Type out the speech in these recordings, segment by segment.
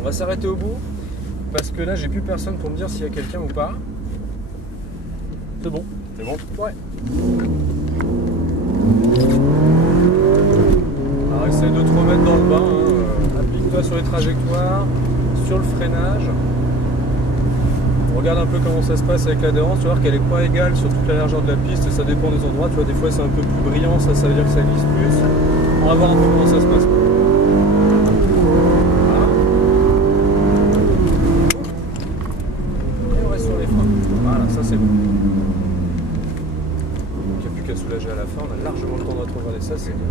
on va s'arrêter au bout parce que là j'ai plus personne pour me dire s'il y a quelqu'un ou pas. C'est bon. C'est bon? Ouais. Alors essaye de te remettre dans le bain, hein. Applique-toi sur les trajectoires, sur le freinage. Regarde un peu comment ça se passe avec l'adhérence, tu vas voir qu'elle n'est pas égale sur toute la largeur de la piste, ça dépend des endroits, tu vois, des fois c'est un peu plus brillant, ça veut dire que ça glisse plus. On va voir un peu comment ça se passe. Voilà. Et on reste sur les freins. Voilà, ça c'est bon. Donc il n'y a plus qu'à soulager à la fin, on a largement le temps de regarder ça, c'est bien.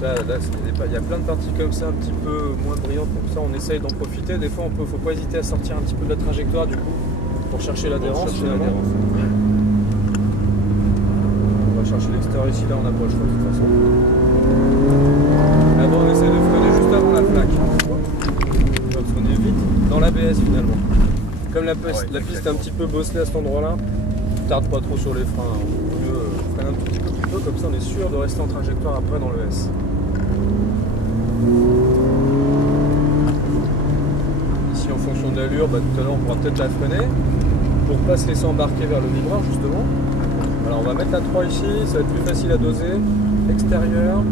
Là, il y a plein de parties comme ça, un petit peu moins brillantes, comme ça on essaye d'en profiter. Des fois, il ne faut pas hésiter à sortir un petit peu de la trajectoire du coup pour chercher l'adhérence. On va chercher l'extérieur ici, là on n'a pas le choix de toute façon. Là-bas on essaie de freiner juste avant la plaque. Donc on est vite dans l'ABS finalement. Comme la piste est un petit peu bosselée à cet endroit-là, ne tarde pas trop sur les freins. On peut freiner un tout petit peu plus tôt, comme ça on est sûr de rester en trajectoire après dans le S. Ici en fonction de l'allure, tout à l'heure on pourra peut-être la freiner pour ne pas se laisser embarquer vers le vibreur justement. Alors on va mettre la 3 ici, ça va être plus facile à doser. Extérieur,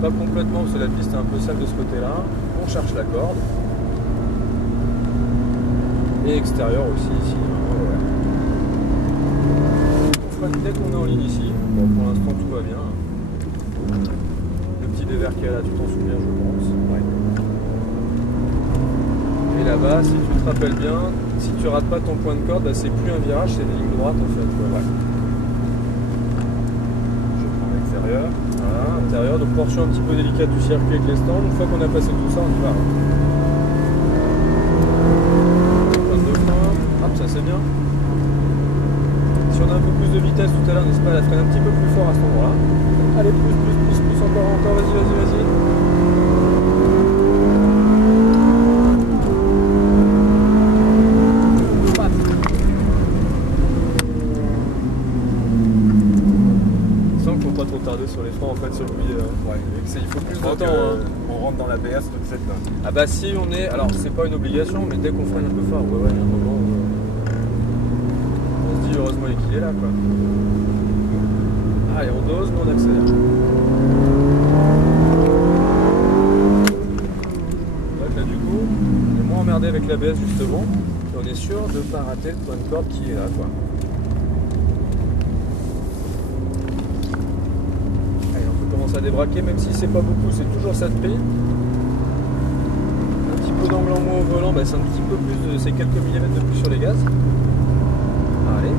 pas complètement parce que la piste est un peu sale de ce côté-là. On cherche la corde. Et extérieur aussi ici. On freine dès qu'on est en ligne ici. Bon, pour l'instant tout va bien. Le petit dévers qu'il y a là, tu t'en souviens je pense. Ouais. Et là-bas, si tu te rappelles bien, si tu rates pas ton point de corde, c'est plus un virage, c'est une ligne droite en fait. Ouais. Je prends l'extérieur. Voilà, intérieur, donc portion un petit peu délicate du circuit avec les stands. Une fois qu'on a passé tout ça, on y va. Plein de freins. Hop, ça c'est bien. Si on a un peu plus de vitesse tout à l'heure, n'hésite pas à la freiner un petit peu plus fort à cet endroit-là. Allez, plus, encore, vas-y. Pas trop tarder sur les freins en fait, celui il faut plus de temps. On rentre dans l'ABS toute cette là. Ah bah si on est. Alors c'est pas une obligation, mais dès qu'on freine un peu fort, il y a un moment où on se dit heureusement qu'il est là quoi. Allez on dose, mais on accélère. Donc là du coup, on est moins emmerdé avec l'ABS justement, et on est sûr de ne pas rater le point de corde qui est là quoi. À débraquer, même si c'est pas beaucoup, c'est toujours ça de prix. Un petit peu d'angle en moins au volant, c'est un petit peu plus de, c'est quelques millimètres de plus sur les gaz. Allez.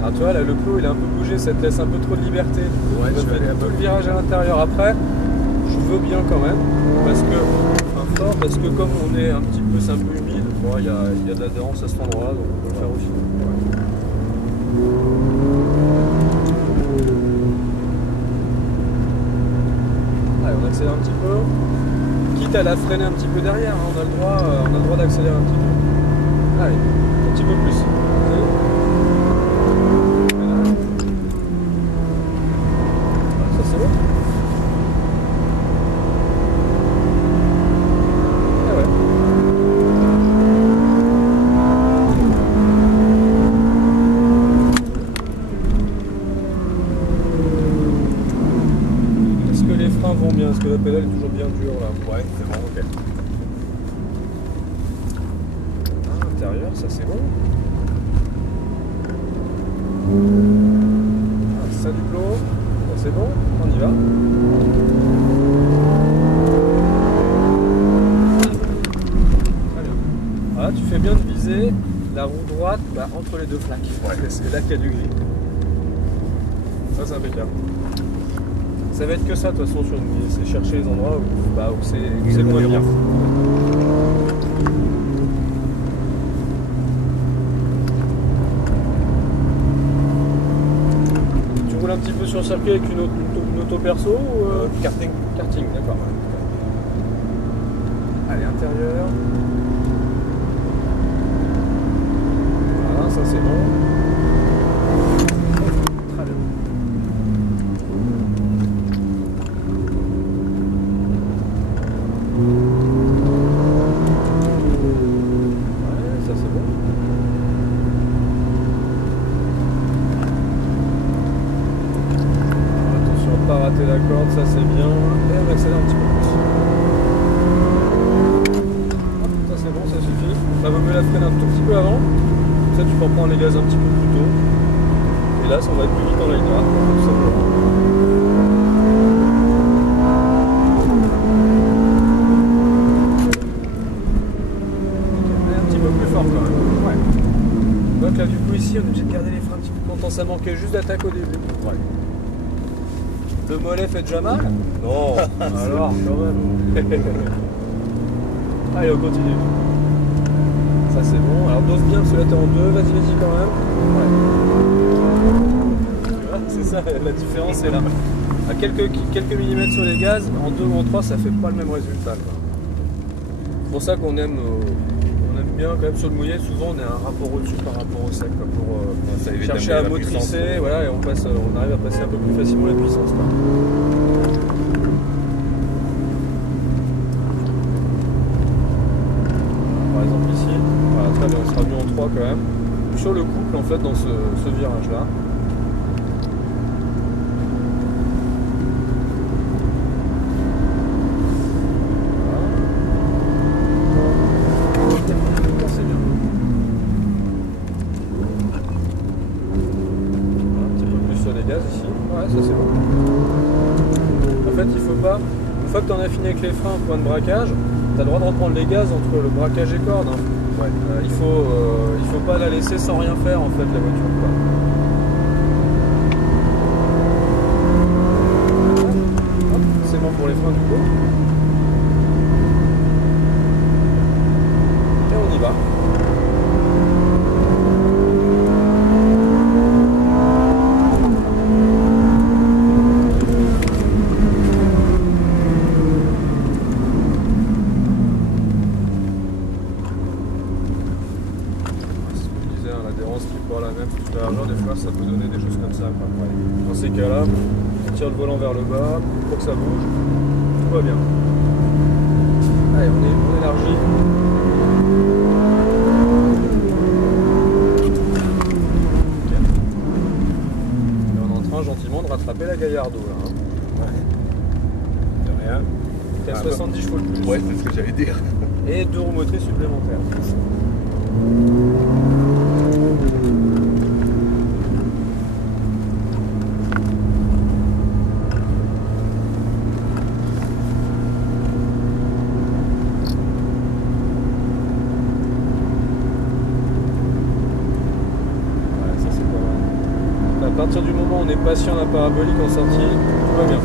Alors tu vois là le clos il a un peu bougé, ça te laisse un peu trop de liberté. Ouais, je vais faire un peu le virage à l'intérieur après. Je veux bien quand même, parce que comme on est un petit peu, c'est un peu humide. Il y a de l'adhérence à cet endroit-là, donc on peut le faire aussi. Allez, on accélère un petit peu. Quitte à la freiner un petit peu derrière, hein, on a le droit d'accélérer un petit peu. Allez, un petit peu plus. Voilà. Ça c'est bon. Vont bien, parce que la pédale est toujours bien dure là. Ouais, c'est bon, ok. Intérieur, ça c'est bon. Ça du clos, c'est bon, on y va. Très bien. Voilà, tu fais bien de viser la roue droite entre les deux flaques. Ouais. C'est là qu'il y a du gris. Ça c'est impeccable. Ça va être que ça de toute façon sur une grille, c'est chercher les endroits où c'est le moins bien. Tu roules un petit peu sur le circuit avec une auto perso ou karting. Karting, d'accord. Allez, intérieur. Voilà, ça c'est bon. Très bien. la corde, ça c'est bien. Et on accélère un petit peu plus. Hop, ça c'est bon, ça suffit. Ça vaut mieux la freiner un tout petit peu avant. Ça tu peux reprendre les gaz un petit peu plus tôt. Et là, ça va être plus vite en ligne droite, tout simplement. Un petit peu plus fort quand même. Ouais. Donc là, du coup, ici, on est obligé de garder les freins un petit peu longtemps. Ça manquait juste d'attaque au début. Ouais. Le mollet fait déjà mal? Non. Alors, quand même. Allez, on continue. Ça c'est bon. Alors dose bien parce que là t'es en deux. Vas-y quand même. Ouais. Tu vois, c'est ça la différence est là. À quelques millimètres sur les gaz, en 2 ou en 3 ça fait pas le même résultat. C'est pour ça qu'on aime bien quand même sur le mouillé. Souvent on a un rapport au-dessus par rapport au sec quoi, pour chercher à motricer. Voilà, et on arrive à passer un peu plus facilement la puissance. Quoi. On sera mieux en 3 quand même. Sur le couple en fait dans ce virage là. Voilà. C'est bien. Un petit peu plus sur les gaz ici. Ouais, ça c'est bon. En fait il faut pas. Une fois que tu en as fini avec les freins au point de braquage, tu as le droit de reprendre les gaz entre le braquage et corde. Hein. Ouais. Il faut pas la laisser sans rien faire en fait la voiture quoi. C'est bon pour les freins du coup. Et on y va. L'adhérence qui est pas la même tout à l'heure, des fois ça peut donner des choses comme ça. Quoi. Dans ces cas-là, on tire le volant vers le bas pour que ça bouge, tout va bien. Allez, on élargit. Okay. Et on est en train gentiment de rattraper la Gallardo là. Hein. Ouais. De rien. Qui a 70 chevaux de plus. Ouais, c'est ce que j'allais dire. Et 2 roues motrices supplémentaires. À partir du moment où on est patient la parabolique en sortie, tout va bien.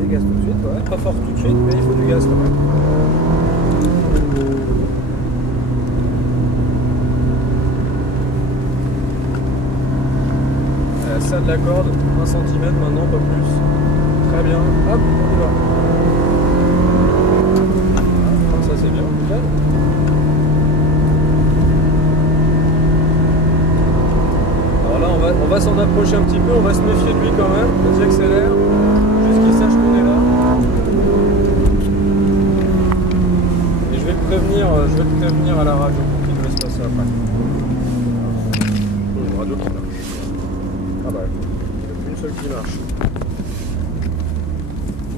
Des gaz tout de suite, ouais. Pas fort tout de suite, mais il faut du gaz quand même. Ça de la corde, 1 cm maintenant, pas plus. Très bien. Hop, on y va. Ça c'est bien, nickel. On va s'en approcher un petit peu, on va se méfier de lui quand même. Vas-y, accélère, juste qu'il sache qu'on est là. Et je vais te prévenir à la radio pour qu'il me laisse passer après. Une radio qui marche. Ah bah, il n'y a plus une seule qui marche.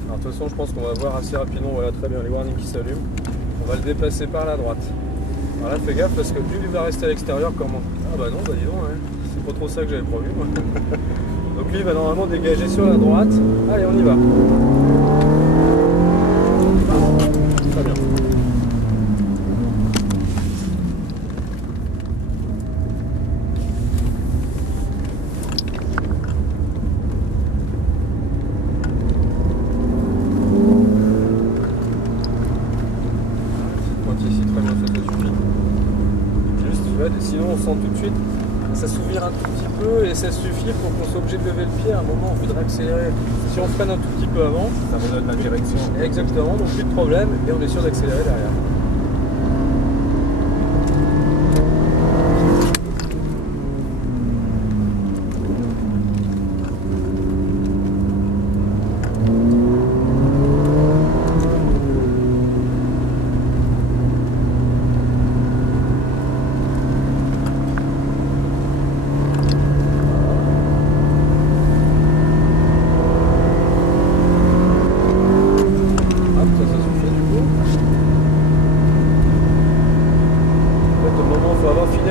Alors de toute façon, je pense qu'on va voir assez rapidement, voilà très bien les warnings qui s'allument. On va le dépasser par la droite. Alors là, fais gaffe parce que lui, il va rester à l'extérieur comment? Ah bah non, bah dis donc, hein. C'est pas trop ça que j'avais prévu moi. Donc lui il va normalement dégager sur la droite. Allez, on y va. Très bien. Petite pointe ici, très bien, ça suffit. Juste, tu vois, sinon on sent tout de suite. Ça s'ouvre un tout petit peu et ça suffit pour qu'on soit obligé de lever le pied à un moment, on voudrait accélérer. Si on freine un tout petit peu avant, ça redonne la direction. Exactement, donc plus de problème et on est sûr d'accélérer derrière.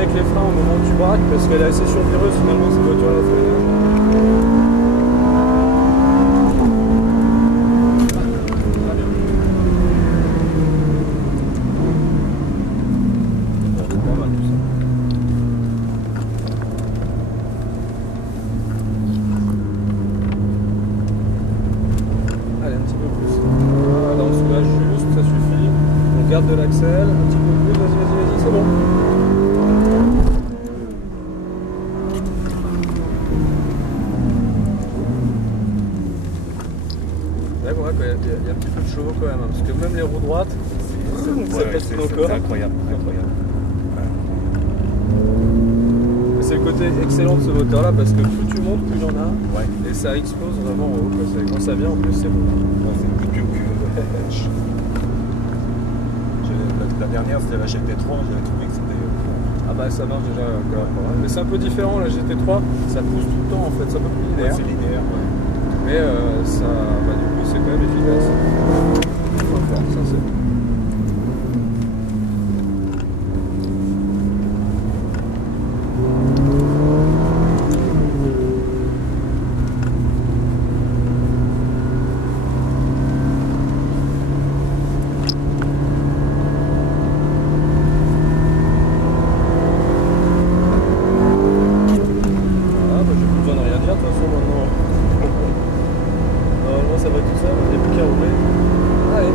avec les freins au moment où tu braques parce qu'elle est assez survireuse finalement cette voiture là. Garde de l'axel, un petit peu plus, vas-y, c'est bon. Là, on voit qu'il y a un petit peu de chevaux quand même, hein, parce que même les roues droites, c'est incroyable, incroyable. C'est le côté excellent de ce moteur là, parce que plus tu montes, plus il y en a, Ouais. et ça explose vraiment en haut. Quand ça vient, en plus, c'est bon. C'est une coup de pied au cul. La dernière c'était la GT3, j'avais trouvé que c'était... Ah bah ça marche déjà quand même. Mais c'est un peu différent, la GT3, ça pousse tout le temps en fait, c'est un peu plus linéaire. C'est linéaire, ouais. Mais ça, bah, du coup c'est quand même efficace. Enfin, fort, ça c'est... Ça va tout seul, il n'y a plus qu'à rouler. Allez.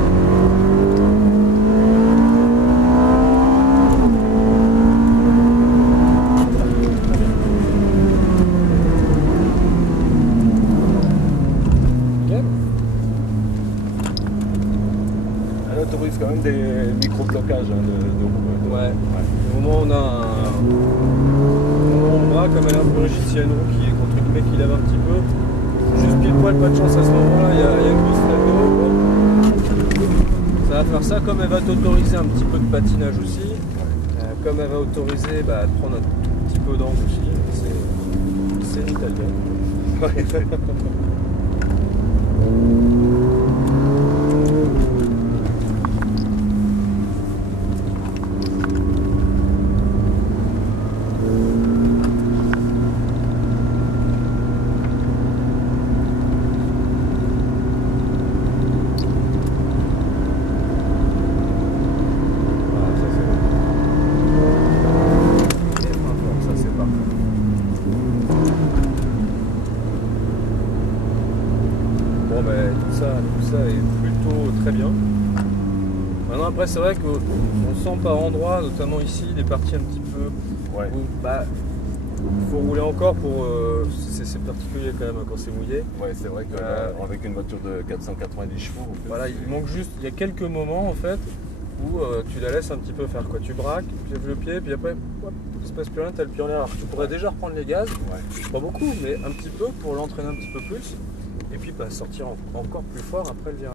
Nickel. Elle autorise quand même des micro-blocages de roue. Ouais. Au moment où on a on braque, comme elle a un peu rigide, s'il y a une roue qui est contre le mec qui lève un petit peu. Juste pile poil, pas de chance à ce moment-là, il y a une grosse flaque d'eau. Ça va faire ça, comme elle va t'autoriser un petit peu de patinage aussi, comme elle va autoriser à prendre un tout petit peu d'angle aussi, c'est une italienne. Bon ben tout ça est plutôt très bien. Maintenant après c'est vrai qu'on sent par endroits, notamment ici, des parties un petit peu où il faut rouler encore pour... c'est particulier quand même quand c'est mouillé. Ouais, c'est vrai qu'avec une voiture de 490 chevaux... En fait, voilà, il manque juste, il y a quelques moments en fait où tu la laisses un petit peu faire quoi. Tu braques, tu lèves le pied, puis après hop, il se passe plus rien, tu as le pied en l'air. Alors tu pourrais déjà reprendre les gaz, pas beaucoup, mais un petit peu pour l'entraîner un petit peu plus. Et puis sortir encore plus fort après le virage.